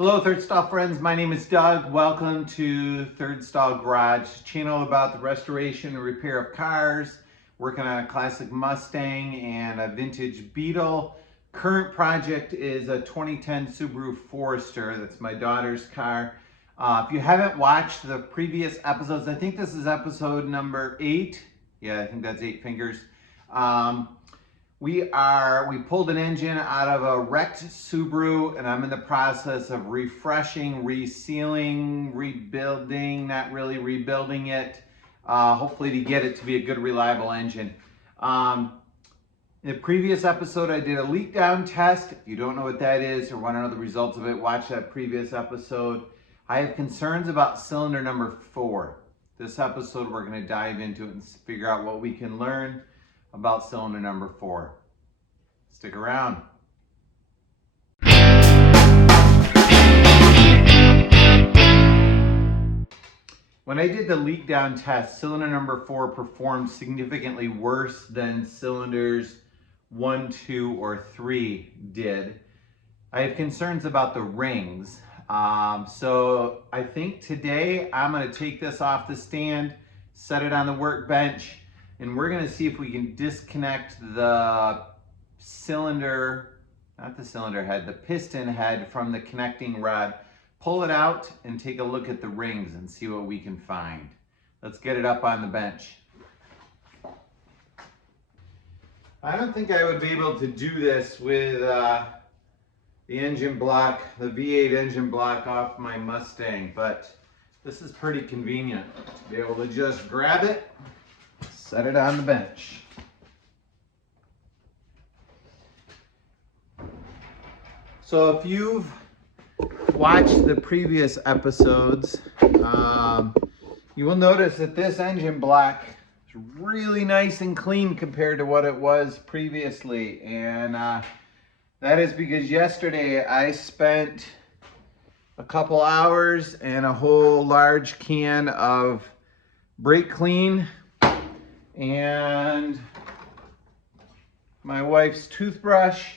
Hello Third Stall friends, my name is Doug. Welcome to Third Stall Garage, channel about the restoration and repair of cars, working on a classic Mustang and a vintage Beetle. Current project is a 2010 Subaru Forester. That's my daughter's car. If you haven't watched the previous episodes, I think this is episode number 8. Yeah, I think that's 8 fingers. We pulled an engine out of a wrecked Subaru, and I'm in the process of refreshing, resealing, rebuilding, not really rebuilding it, hopefully to get it to be a good, reliable engine. In the previous episode, I did a leak down test. If you don't know what that is or want to know the results of it, watch that previous episode. I have concerns about cylinder number 4. This episode, we're going to dive into it and figure out what we can learn about cylinder number 4. Stick around. When I did the leak down test, cylinder number 4 performed significantly worse than cylinders 1, 2, or 3 did. I have concerns about the rings. So I think today I'm going to take this off the stand, set it on the workbench, and we're going to see if we can disconnect the cylinder, not the cylinder head, the piston head from the connecting rod, pull it out and take a look at the rings and see what we can find. Let's get it up on the bench. I don't think I would be able to do this with the engine block, the V8 engine block off my Mustang, but this is pretty convenient to be able to just grab it, set it on the bench. So if you've watched the previous episodes, you will notice that this engine block is really nice and clean compared to what it was previously. And that is because yesterday I spent a couple hours and a whole large can of brake clean and my wife's toothbrush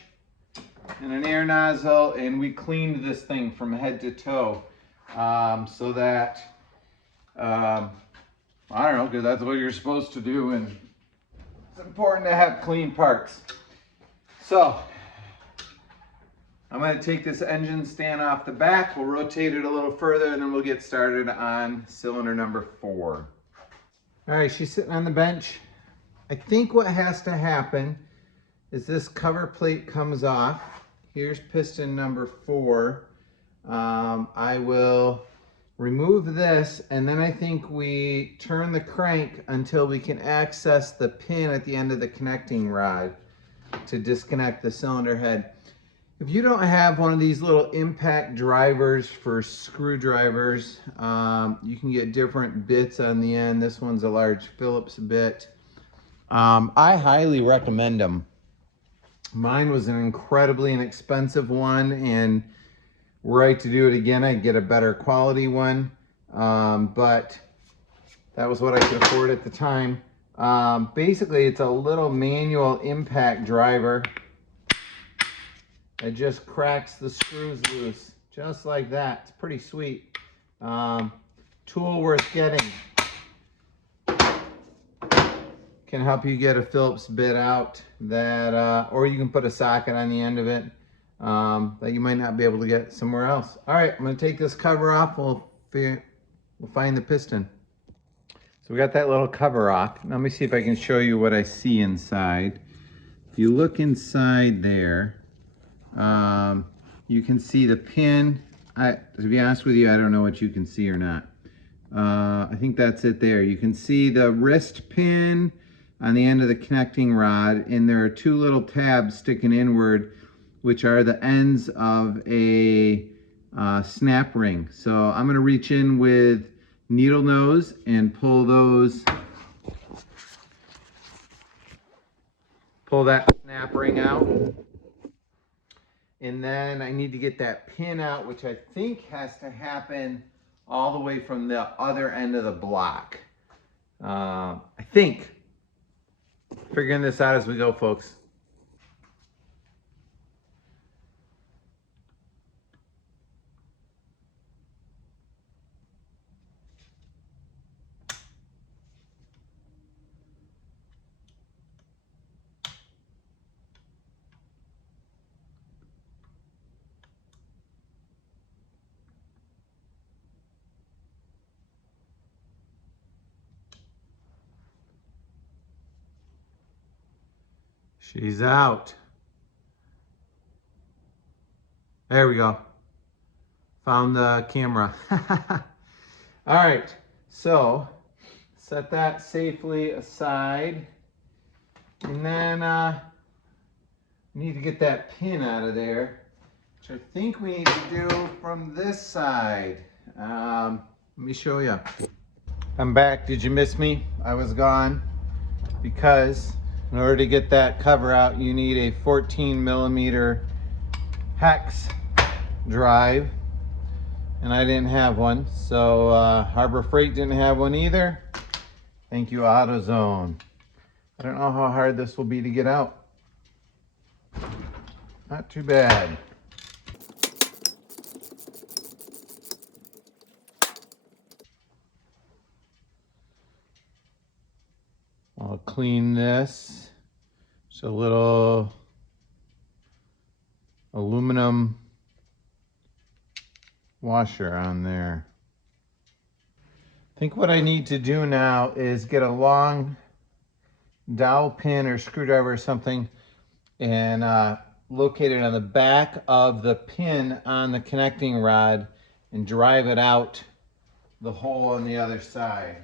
and an air nozzle, and we cleaned this thing from head to toe, so that I don't know, because that's what you're supposed to do, and it's important to have clean parts. So I'm going to take this engine stand off the back, we'll rotate it a little further, and then we'll get started on cylinder number 4. All right, she's sitting on the bench. I think what has to happen is this cover plate comes off. Here's piston number 4. I will remove this, and then I think we turn the crank until we can access the pin at the end of the connecting rod to disconnect the cylinder head. If you don't have one of these little impact drivers for screwdrivers, you can get different bits on the end. This one's a large Phillips bit. I highly recommend them. Mine was an incredibly inexpensive one, and were I to do it again, I'd get a better quality one. But that was what I could afford at the time. Basically, it's a little manual impact driver. It just cracks the screws loose, just like that. It's pretty sweet. Tool worth getting. Can help you get a Phillips bit out that, or you can put a socket on the end of it that you might not be able to get somewhere else. All right, I'm gonna take this cover off. We'll find the piston. So we got that little cover off. Let me see if I can show you what I see inside. If you look inside there, you can see the pin. To be honest with you, I don't know what you can see or not. I think that's it there. You can see the wrist pin on the end of the connecting rod, and there are 2 little tabs sticking inward, which are the ends of a snap ring. So I'm going to reach in with needle nose and pull that snap ring out. And then I need to get that pin out, which I think has to happen all the way from the other end of the block. I think. Figuring this out as we go, folks. She's out. There we go. Found the camera. All right, so set that safely aside. And then we need to get that pin out of there, which I think we need to do from this side. Let me show you. I'm back. Did you miss me? I was gone because in order to get that cover out, you need a 14mm hex drive, and I didn't have one. So Harbor Freight didn't have one either. Thank you, AutoZone. I don't know how hard this will be to get out. Not too bad. I'll clean this. Just a little aluminum washer on there. I think what I need to do now is get a long dowel pin or screwdriver or something and locate it on the back of the pin on the connecting rod and drive it out the hole on the other side.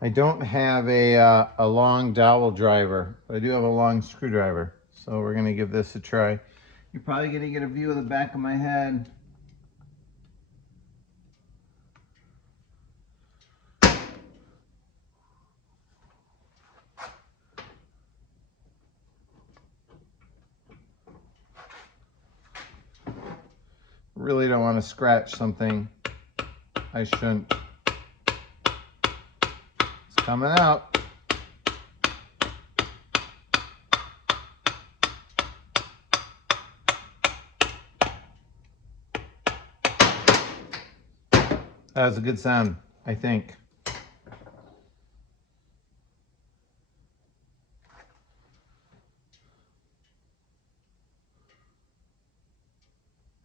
I don't have a long dowel driver, but I do have a long screwdriver. So we're gonna give this a try. You're probably gonna get a view of the back of my head. Really don't want to scratch something I shouldn't. It's coming out. That was a good sound, I think.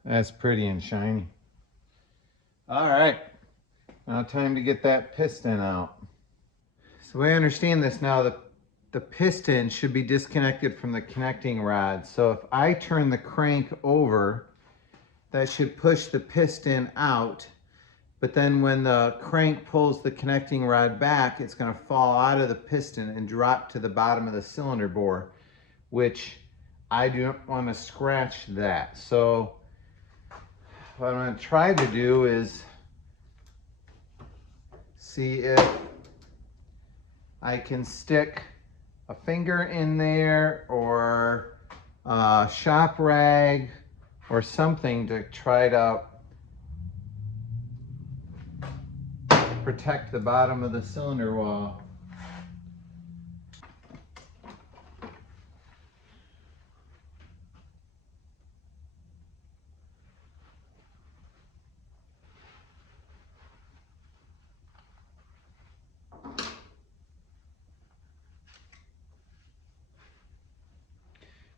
That's pretty and shiny. All right, now time to get that piston out. So I understand this now, the piston should be disconnected from the connecting rod. So if I turn the crank over, that should push the piston out. But then when the crank pulls the connecting rod back, it's gonna fall out of the piston and drop to the bottom of the cylinder bore, which I don't wanna scratch that. So what I'm gonna try to do is see if I can stick a finger in there or a shop rag or something to try to protect the bottom of the cylinder wall.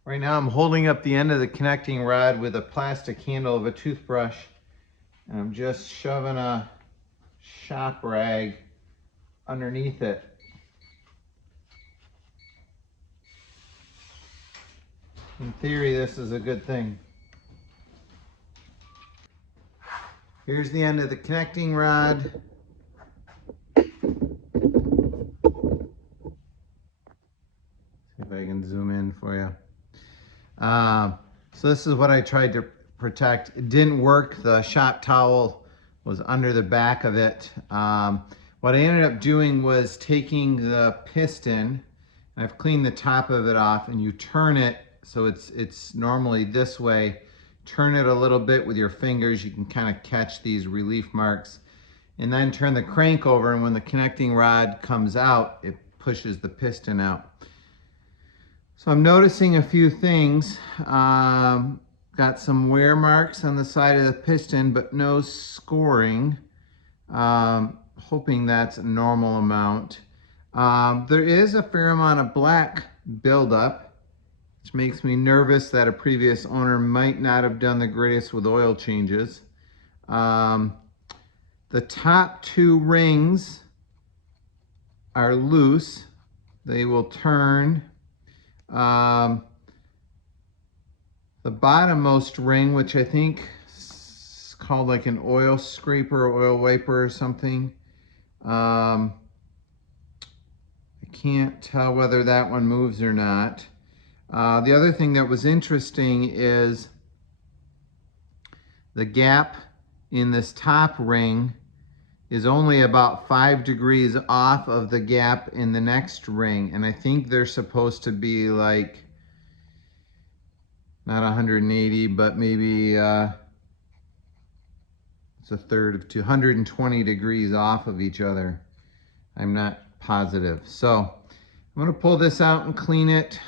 Right now I'm holding up the end of the connecting rod with a plastic handle of a toothbrush, and I'm just shoving a shop rag underneath it. In theory, this is a good thing. Here's the end of the connecting rod. See if I can zoom in for you. So this is what I tried to protect. It didn't work. The shop towel was under the back of it. What I ended up doing was taking the piston, I've cleaned the top of it off, and you turn it so it's normally this way. Turn it a little bit with your fingers. You can kind of catch these relief marks, and then turn the crank over, and when the connecting rod comes out, it pushes the piston out. So I'm noticing a few things. Got some wear marks on the side of the piston, but no scoring. Hoping that's a normal amount. There is a fair amount of black buildup, which makes me nervous that a previous owner might not have done the greatest with oil changes. The top two rings are loose. They will turn. The bottommost ring, which I think is called like an oil scraper or oil wiper or something. I can't tell whether that one moves or not. The other thing that was interesting is the gap in this top ring is only about 5 degrees off of the gap in the next ring. And I think they're supposed to be like, not 180, but maybe it's a third of 220 degrees off of each other. I'm not positive. So I'm gonna pull this out and clean it.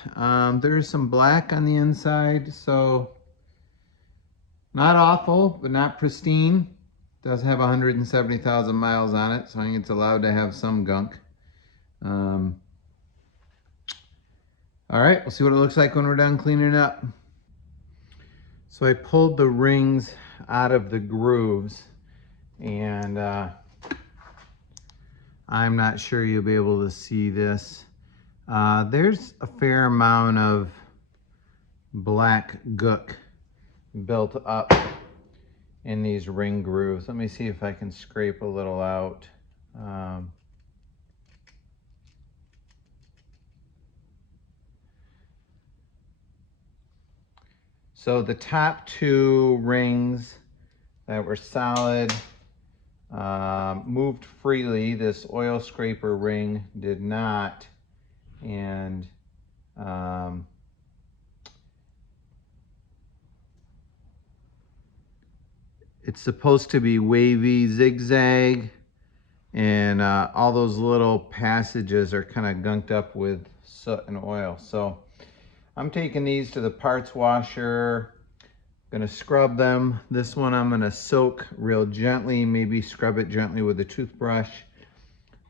There's some black on the inside, so not awful, but not pristine. Does have 170,000 miles on it, so I think it's allowed to have some gunk. All right, we'll see what it looks like when we're done cleaning it up. So I pulled the rings out of the grooves, and I'm not sure you'll be able to see this. There's a fair amount of black gook built up in these ring grooves. Let me see if I can scrape a little out. So the top two rings that were solid moved freely. This oil scraper ring did not. And it's supposed to be wavy zigzag, and all those little passages are kind of gunked up with soot and oil. So I'm taking these to the parts washer, gonna scrub them. This one I'm gonna soak real gently, maybe scrub it gently with a toothbrush,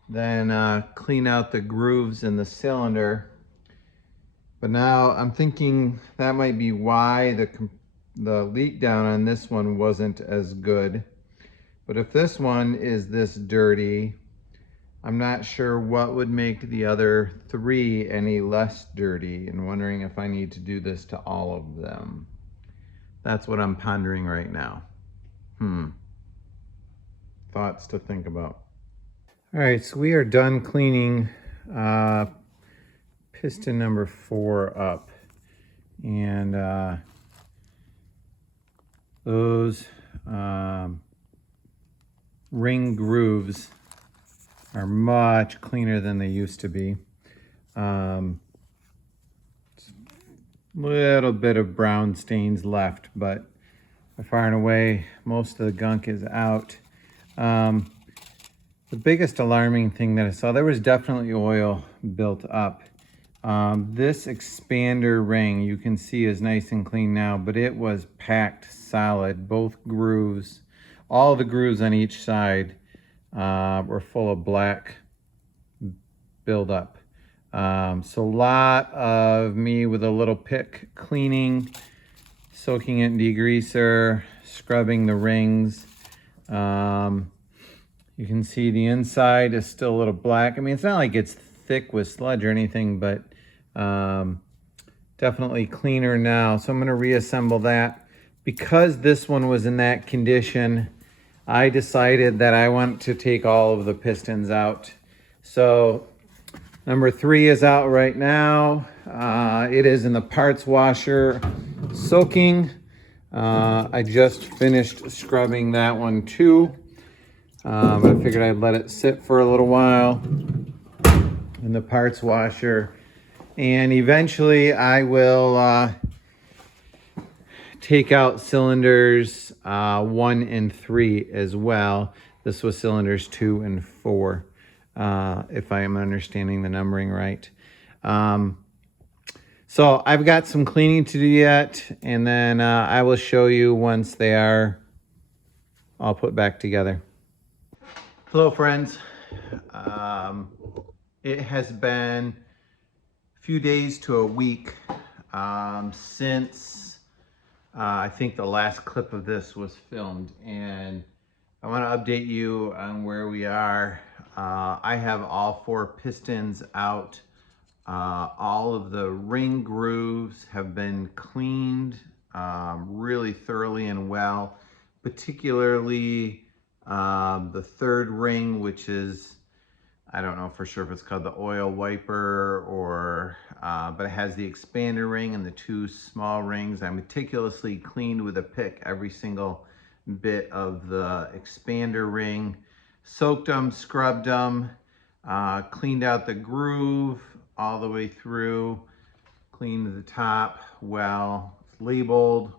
then clean out the grooves in the cylinder. But now I'm thinking that might be why the leak down on this one wasn't as good. But if this one is this dirty, I'm not sure what would make the other three any less dirty, and wondering if I need to do this to all of them. That's what I'm pondering right now. Thoughts to think about. All right, so we are done cleaning piston number 4 up. And those ring grooves are much cleaner than they used to be. Little bit of brown stains left, but far and away most of the gunk is out. The biggest alarming thing that I saw, there was definitely oil built up. This expander ring you can see is nice and clean now, but it was packed solid. Both grooves, all the grooves on each side were full of black buildup. So a lot of me with a little pick cleaning, soaking it in degreaser, scrubbing the rings. You can see the inside is still a little black. I mean, it's not like it's thick with sludge or anything, but definitely cleaner now. So I'm going to reassemble that. Because this one was in that condition, I decided that I want to take all of the pistons out. So number 3 is out right now. It is in the parts washer soaking. I just finished scrubbing that one too. But I figured I'd let it sit for a little while in the parts washer. And eventually I will take out cylinders 1 and 3 as well. This was cylinders 2 and 4, if I am understanding the numbering right. So I've got some cleaning to do yet, and then I will show you once they are all put back together. Hello friends. It has been a few days to a week since I think the last clip of this was filmed, and I want to update you on where we are. I have all 4 pistons out. All of the ring grooves have been cleaned really thoroughly and well, particularly the 3rd ring, which is, I don't know for sure if it's called the oil wiper or, but it has the expander ring and the 2 small rings. I meticulously cleaned with a pick every single bit of the expander ring, soaked them, scrubbed them, cleaned out the groove all the way through, cleaned the top well, labeled,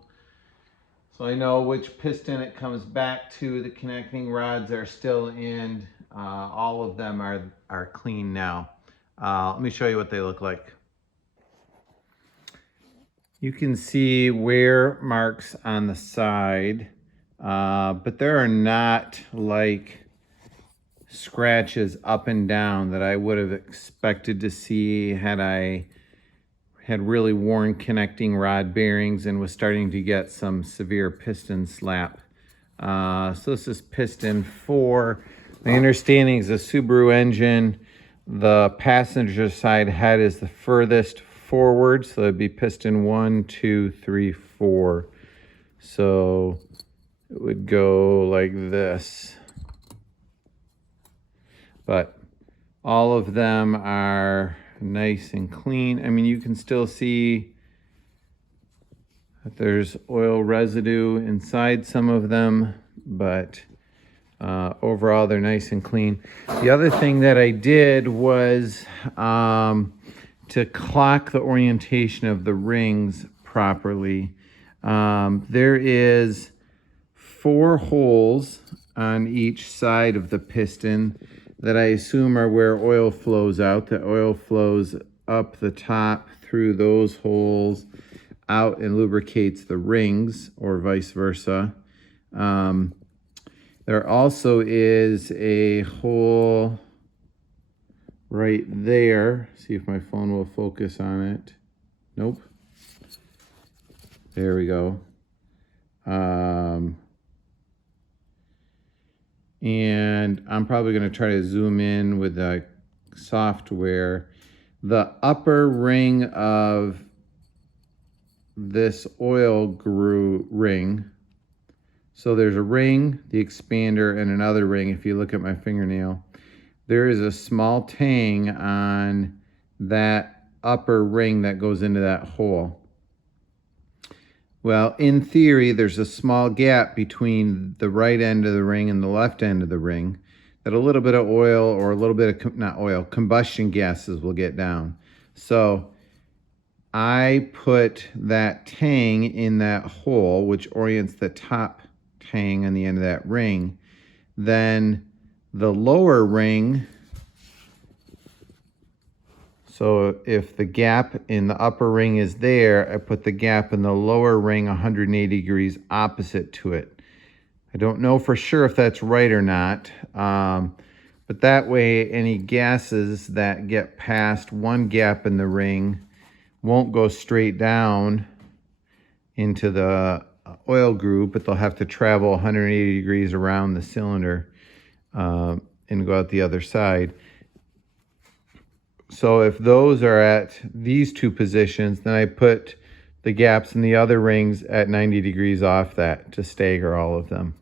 so I know which piston it comes back to. The connecting rods are still in. All of them are clean now. Let me show you what they look like. You can see wear marks on the side, but there are not like scratches up and down that I would have expected to see had I had really worn connecting rod bearings and was starting to get some severe piston slap. So this is piston 4. My understanding is a Subaru engine. The passenger side head is the furthest forward, so it'd be piston 1, 2, 3, 4. So it would go like this. But all of them are nice and clean. I mean, you can still see that there's oil residue inside some of them, but overall they're nice and clean. The other thing that I did was to clock the orientation of the rings properly. There is 4 holes on each side of the piston that I assume are where oil flows out. The oil flows up the top through those holes out and lubricates the rings, or vice versa. There also is a hole right there. See if my phone will focus on it. Nope. There we go. And I'm probably going to try to zoom in with the software. The upper ring of this oil ring, so there's a ring, the expander, and another ring. If you look at my fingernail, there is a small tang on that upper ring that goes into that hole. Well, in theory, there's a small gap between the right end of the ring and the left end of the ring that a little bit of oil, or a little bit of, combustion gases will get down. So I put that tang in that hole, which orients the top tang on the end of that ring. Then the lower ring, so if the gap in the upper ring is there, I put the gap in the lower ring 180 degrees opposite to it. I don't know for sure if that's right or not, but that way any gases that get past one gap in the ring won't go straight down into the oil groove, but they'll have to travel 180 degrees around the cylinder and go out the other side. So if those are at these 2 positions, then I put the gaps in the other rings at 90 degrees off that to stagger all of them.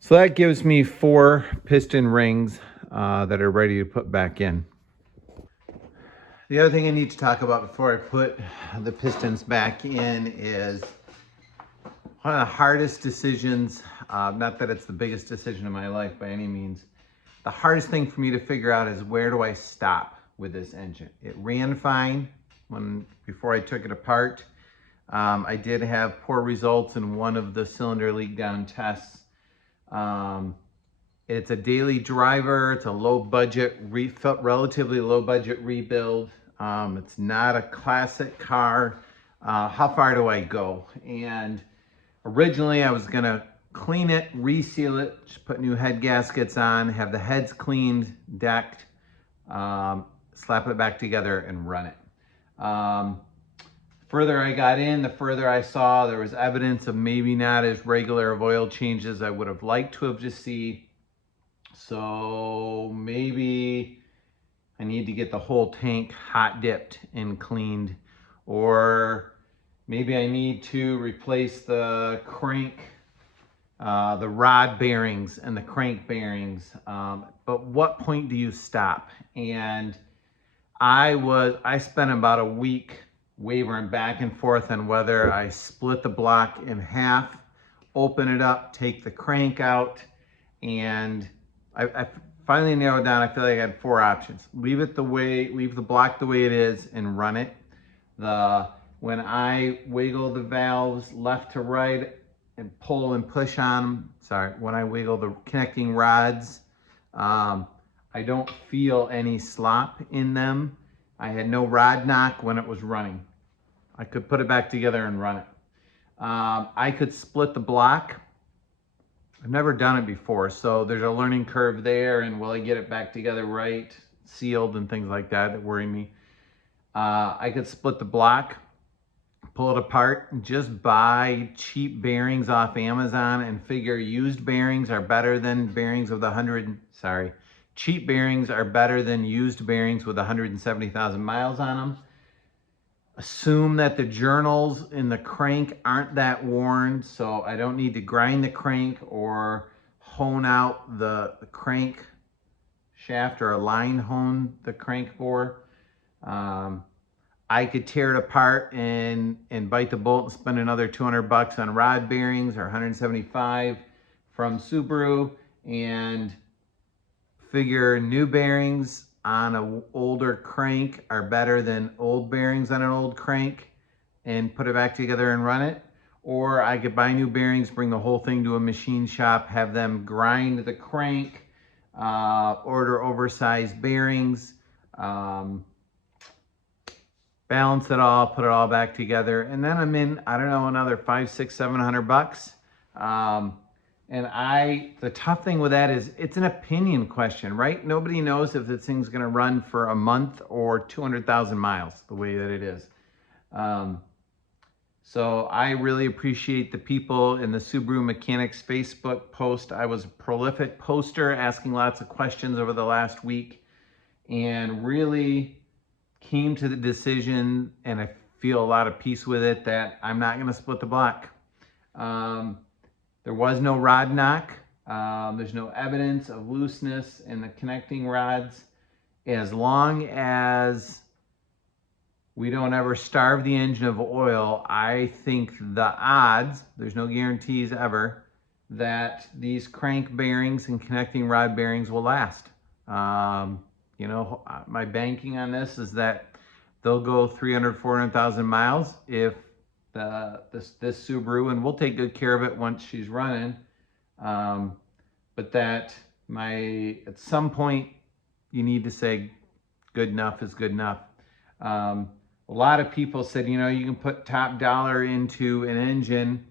So that gives me 4 piston rings that are ready to put back in. The other thing I need to talk about before I put the pistons back in is one of the hardest decisions, not that it's the biggest decision in my life by any means. The hardest thing for me to figure out is, where do I stop with this engine? It ran fine before I took it apart. I did have poor results in one of the cylinder leak down tests. It's a daily driver. It's a low budget, relatively low budget rebuild. It's not a classic car. How far do I go? And originally I was gonna clean it, reseal it, just put new head gaskets on, have the heads cleaned, decked, slap it back together and run it. Further I got in, the further I saw there was evidence of maybe not as regular of oil changes I would have liked to have just seen. So maybe I need to get the whole tank hot dipped and cleaned, or maybe I need to replace the crank, the rod bearings and the crank bearings. But what point do you stop? And I spent about a week wavering back and forth on whether I split the block in half, open it up, take the crank out, and I finally narrowed down. I feel like I had 4 options. Leave the block the way it is and run it. When I wiggle the valves left to right and pull and push on them, when I wiggle the connecting rods, I don't feel any slop in them. I had no rod knock when it was running. I could put it back together and run it. I could split the block. I've never done it before, so there's a learning curve there, and will I get it back together right, sealed and things like that worry me. I could split the block, pull it apart, just buy cheap bearings off Amazon and figure used bearings are better than bearings with cheap bearings are better than used bearings with 170,000 miles on them. Assume that the journals in the crank aren't that worn, so I don't need to grind the crank or hone out the crank shaft or line hone the crank bore. I could tear it apart and bite the bullet and spend another 200 bucks on rod bearings or 175 from Subaru and figure new bearings on an older crank are better than old bearings on an old crank and put it back together and run it. Or I could buy new bearings, bring the whole thing to a machine shop, have them grind the crank, order oversized bearings, balance it all, put it all back together, and then I'm in, I don't know, another 500, 600, 700 bucks. The tough thing with that is it's an opinion question, right? Nobody knows if this thing's gonna run for a month or 200,000 miles, the way that it is. So I really appreciate the people in the Subaru Mechanics Facebook post. I was a prolific poster, asking lots of questions over the last week, and really came to the decision, and I feel a lot of peace with it, that I'm not gonna split the block. There was no rod knock. There's no evidence of looseness in the connecting rods. As long as we don't ever starve the engine of oil, I think the odds, there's no guarantees ever, that these crank bearings and connecting rod bearings will last. You know, my banking on this is that they'll go 300, 400,000 miles if this Subaru, and we'll take good care of it once she's running. But that at some point you need to say good enough is good enough. A lot of people said, you know, you can put top dollar into an engine,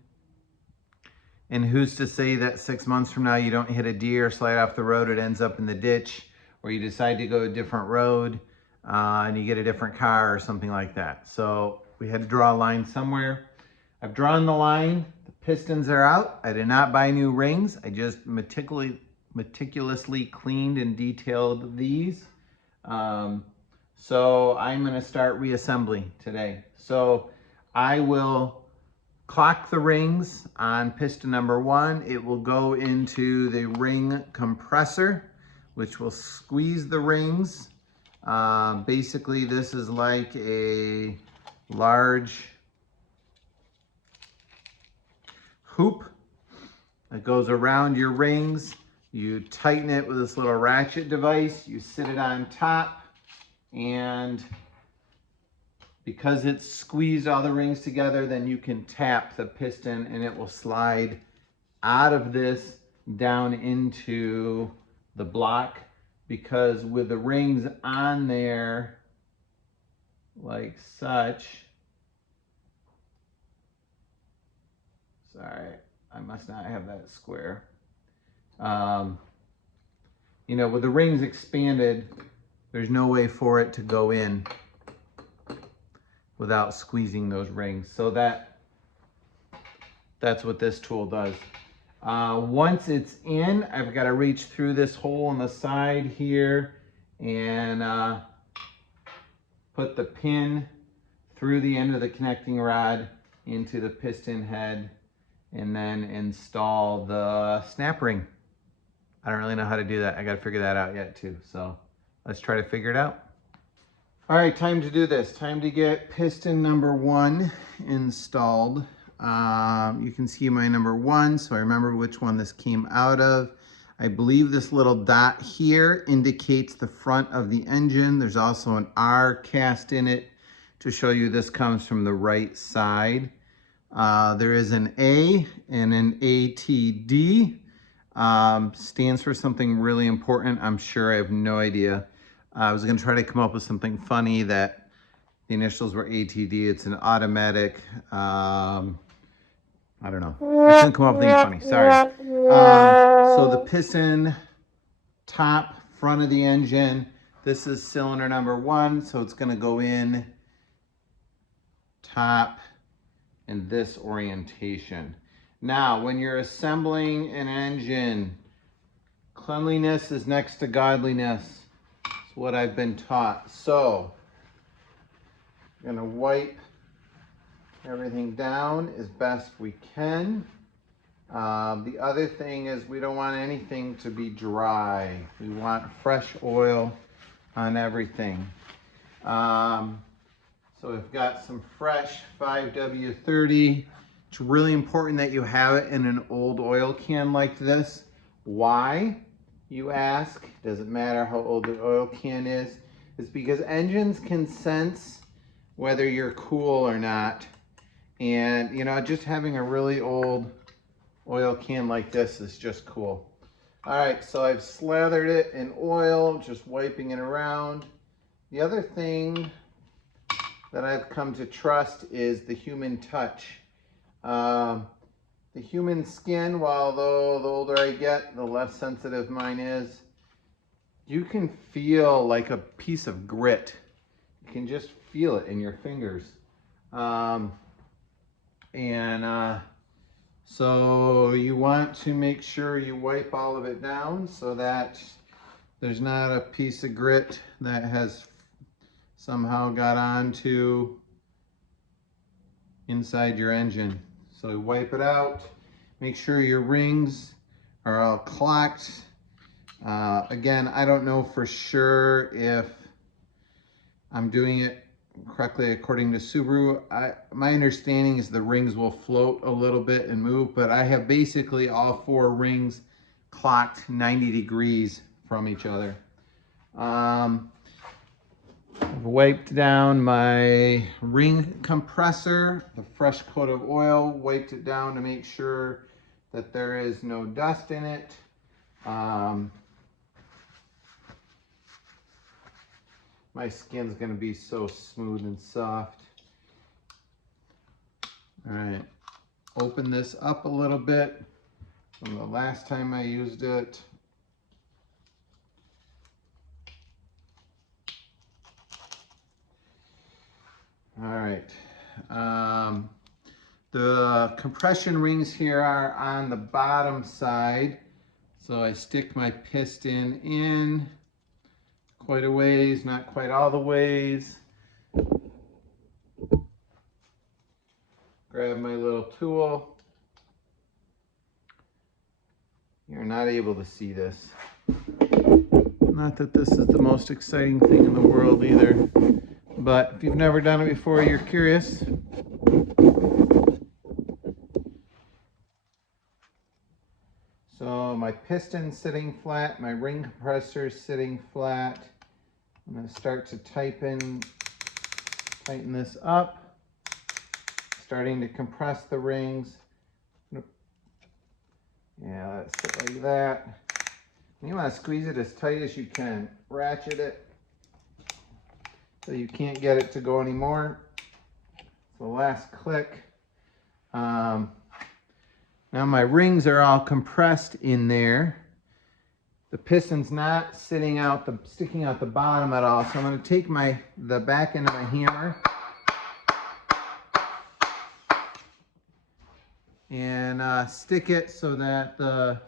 and who's to say that 6 months from now you don't hit a deer, slide off the road, it ends up in the ditch, or you decide to go a different road and you get a different car or something like that. So we had to draw a line somewhere. I've drawn the line. The pistons are out. I did not buy new rings. I just meticulously cleaned and detailed these. So I'm going to start reassembly today. So I will clock the rings on piston number 1. It will go into the ring compressor, which will squeeze the rings. Basically, this is like a large hoop that goes around your rings. You tighten it with this little ratchet device. You sit it on top, and because it's squeezed all the rings together, then you can tap the piston and it will slide out of this down into the block. Because with the rings on there like such, sorry, I must not have that square. You know, with the rings expanded, There's no way for it to go in without squeezing those rings. So that's what this tool does. Once it's in, I've got to reach through this hole on the side here and put the pin through the end of the connecting rod into the piston head and then install the snap ring. I don't really know how to do that. I got to figure that out yet too. So let's try to figure it out. All right, time to do this. Time to get piston number 1 installed. You can see my number 1, so I remember which one this came out of. I believe this little dot here indicates the front of the engine. There's also an R cast in it to show you this comes from the right side. There is an A and an ATD. Stands for something really important. I'm sure. I have no idea. I was going to try to come up with something funny that the initials were ATD. It's an automatic, I don't know. I couldn't come up with anything funny. Sorry. So the piston, top, front of the engine. This is cylinder number 1. So it's going to go in top in this orientation. Now, when you're assembling an engine, cleanliness is next to godliness. It's what I've been taught. So, I'm gonna wipe everything down as best we can. The other thing is we don't want anything to be dry. We want fresh oil on everything. So we've got some fresh 5W30. It's really important that you have it in an old oil can like this. Why, you ask? Doesn't matter how old the oil can is. It's because engines can sense whether you're cool or not. And, you know, just having a really old oil can like this is just cool. All right, so I've slathered it in oil, just wiping it around. The other thing that I've come to trust is the human touch. The human skin, although the older I get, the less sensitive mine is, you can feel like a piece of grit. You can just feel it in your fingers. So you want to make sure you wipe all of it down so that there's not a piece of grit that has somehow got onto inside your engine. So wipe it out, make sure your rings are all clocked. Again, I don't know for sure if I'm doing it correctly according to Subaru. My understanding is the rings will float a little bit and move, but I have basically all 4 rings clocked 90 degrees from each other. I've wiped down my ring compressor, the fresh coat of oil, wiped it down to make sure that there is no dust in it. My skin's gonna be so smooth and soft. All right, open this up a little bit from the last time I used it. All right, the compression rings here are on the bottom side. So I stick my piston in quite a ways, not quite all the ways. Grab my little tool. You're not able to see this. Not that this is the most exciting thing in the world either, but if you've never done it before, you're curious. So my piston's sitting flat, my ring compressor's sitting flat. I'm going to start to tighten this up, starting to compress the rings. Yeah, that's it like that. You want to squeeze it as tight as you can. Ratchet it so you can't get it to go anymore. So last click. Now my rings are all compressed in there. the piston's not sticking out the bottom at all. So I'm going to take the back end of my hammer and stick it so that the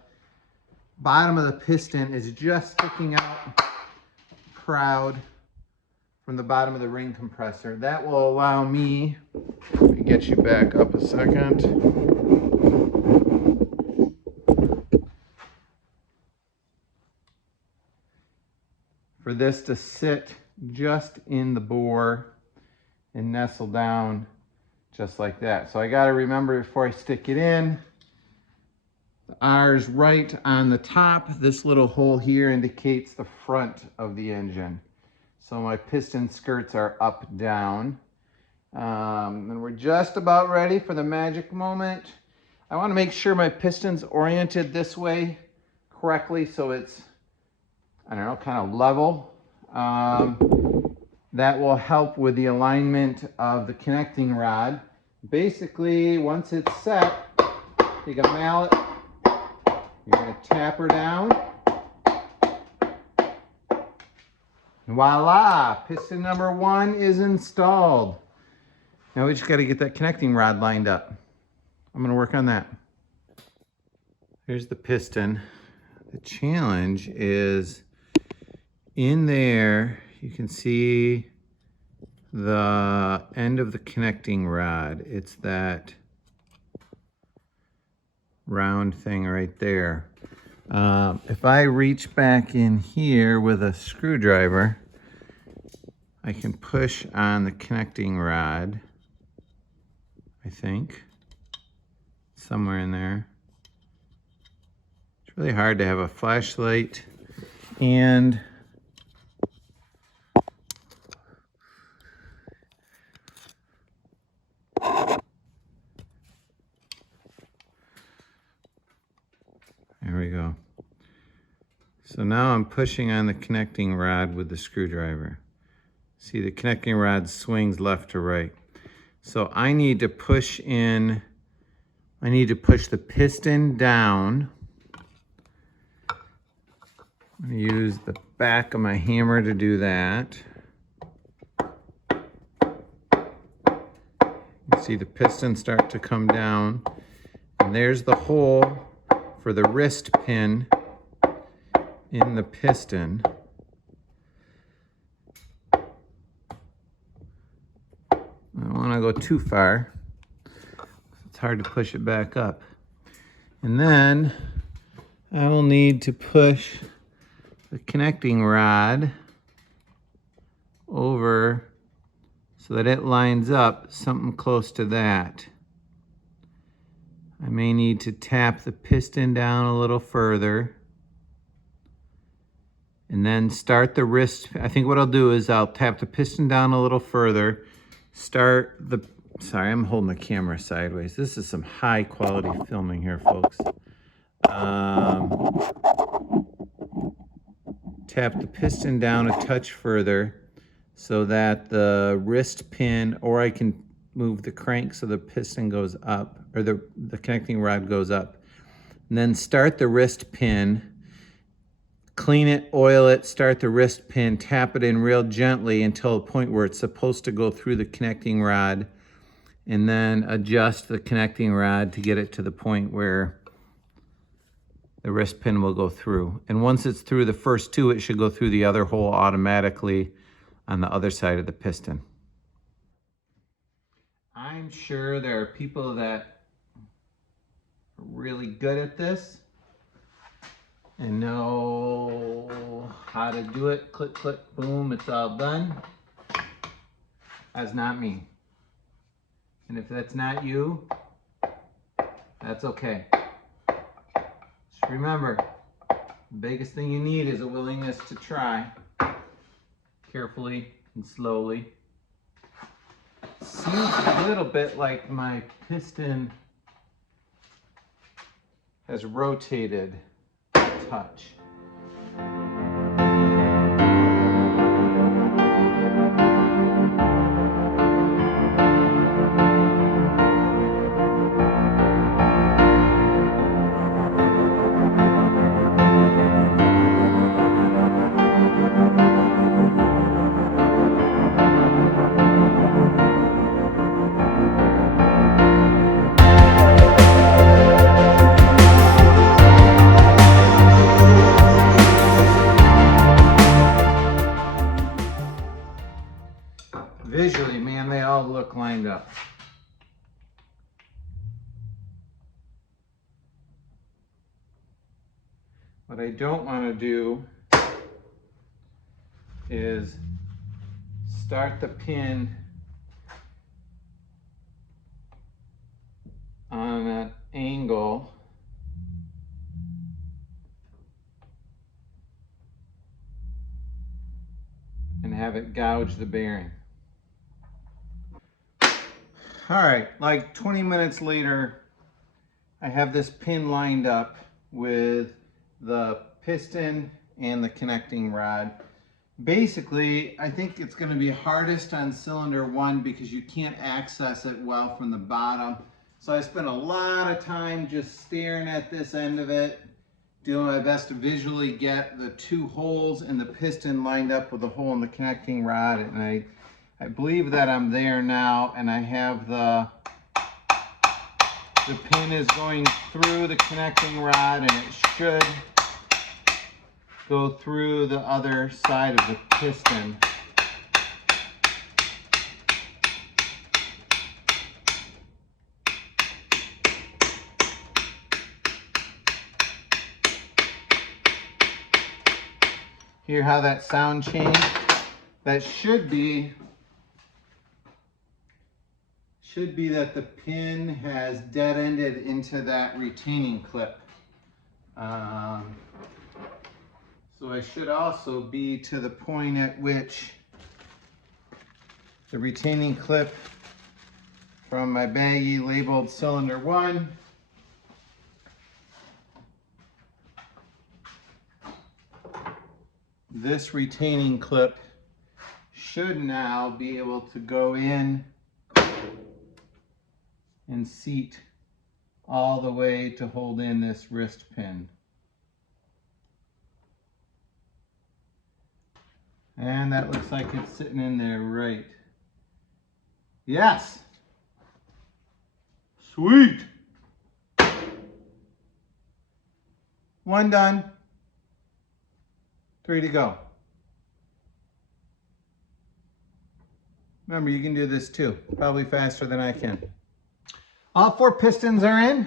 bottom of the piston is just sticking out proud from the bottom of the ring compressor. That will allow me, let me get you back up a second. For this to sit just in the bore and nestle down just like that. So I got to remember before I stick it in, the R's right on the top. This little hole here indicates the front of the engine. So my piston skirts are up, down. And we're just about ready for the magic moment. I want to make sure my piston's oriented this way correctly so it's, I don't know, kind of level. That will help with the alignment of the connecting rod. Basically, once it's set, take a mallet, you're going to tap her down. And voila, piston number 1 is installed. Now we just got to get that connecting rod lined up. I'm going to work on that. Here's the piston. The challenge is in there, you can see the end of the connecting rod. It's that round thing right there. If I reach back in here with a screwdriver, I can push on the connecting rod, I think, somewhere in there. It's really hard to have a flashlight and there we go. So now I'm pushing on the connecting rod with the screwdriver. See, the connecting rod swings left to right. So I need to push the piston down. I'm going to use the back of my hammer to do that. You see the piston start to come down. And there's the hole for the wrist pin in the piston. I don't want to go too far. It's hard to push it back up. And then I will need to push the connecting rod over so that it lines up something close to that. I may need to tap the piston down a little further and then start the wrist. I think what I'll do is I'll tap the piston down a little further, sorry, I'm holding the camera sideways. This is some high quality filming here, folks. Tap the piston down a touch further so that the wrist pin, or I can move the crank so the piston goes up, or the connecting rod goes up. And then start the wrist pin, clean it, oil it, start the wrist pin, tap it in real gently until the point where it's supposed to go through the connecting rod, and then adjust the connecting rod to get it to the point where the wrist pin will go through. And once it's through the first two, it should go through the other hole automatically on the other side of the piston. I'm sure there are people that are really good at this and know how to do it. Click, click, boom, it's all done. That's not me. And if that's not you, that's okay. Just remember, the biggest thing you need is a willingness to try carefully and slowly. Seems a little bit like my piston has rotated a touch. What I don't want to do is start the pin on an angle and have it gouge the bearing. All right, like 20 minutes later, I have this pin lined up with the piston and the connecting rod. Basically, I think it's going to be hardest on cylinder 1 because you can't access it well from the bottom. So I spent a lot of time just staring at this end of it, doing my best to visually get the 2 holes in the piston lined up with the hole in the connecting rod. And I believe that I'm there now, and I have the pin is going through the connecting rod, and it should go through the other side of the piston. Hear how that sound changed? That should be that the pin has dead-ended into that retaining clip. So I should also be to the point at which the retaining clip from my baggie labeled cylinder 1 this retaining clip should now be able to go in and seat all the way to hold in this wrist pin. And that looks like it's sitting in there right. Yes. Sweet. 1 done. 3 to go. Remember, you can do this too, probably faster than I can. All 4 pistons are in.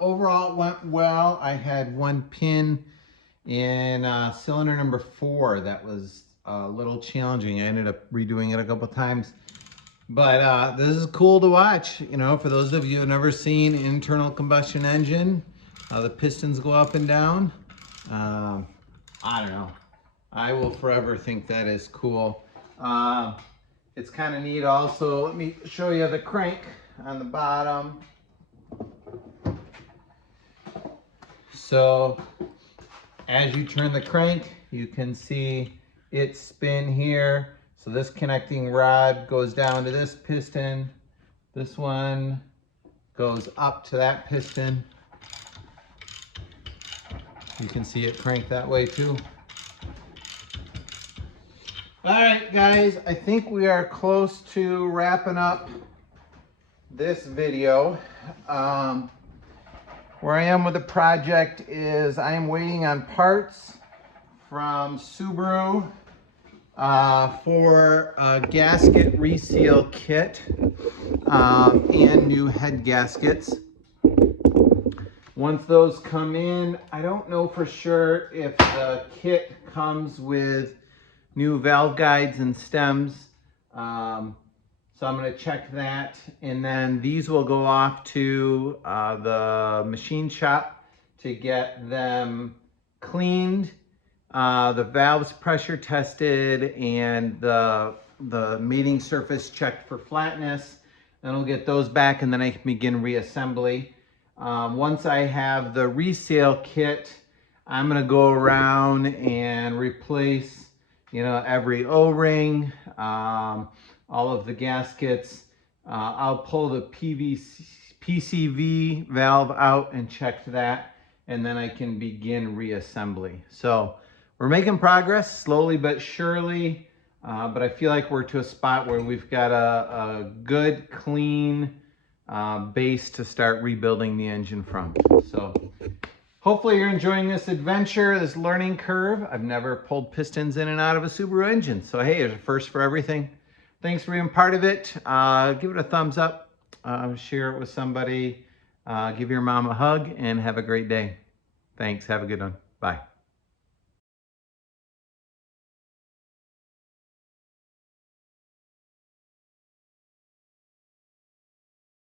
Overall, it went well. I had 1 pin in cylinder number 4 that was a little challenging. I ended up redoing it a couple times. But this is cool to watch. You know, for those of you who have never seen an internal combustion engine, the pistons go up and down. I don't know. I will forever think that is cool. It's kind of neat also. Let me show you the crank on the bottom. So as you turn the crank, you can see it spin here. So this connecting rod goes down to this piston. This one goes up to that piston. You can see it crank that way too. All right, guys, I think we are close to wrapping up this video. Where I am with the project is I am waiting on parts from Subaru for a gasket reseal kit and new head gaskets. Once those come in, I don't know for sure if the kit comes with new valve guides and stems. So I'm going to check that, and then these will go off to the machine shop to get them cleaned, the valves pressure tested, and the mating surface checked for flatness. Then I'll get those back, and then I can begin reassembly. Once I have the resale kit, I'm going to go around and replace, you know, every O-ring, all of the gaskets. I'll pull the PCV valve out and check that, and then I can begin reassembly. So we're making progress slowly but surely, but I feel like we're to a spot where we've got a good, clean base to start rebuilding the engine from. So hopefully you're enjoying this adventure, this learning curve. I've never pulled pistons in and out of a Subaru engine. So hey, there's a first for everything. Thanks for being part of it. Give it a thumbs up, share it with somebody, give your mom a hug, and have a great day. Thanks, have a good one. Bye.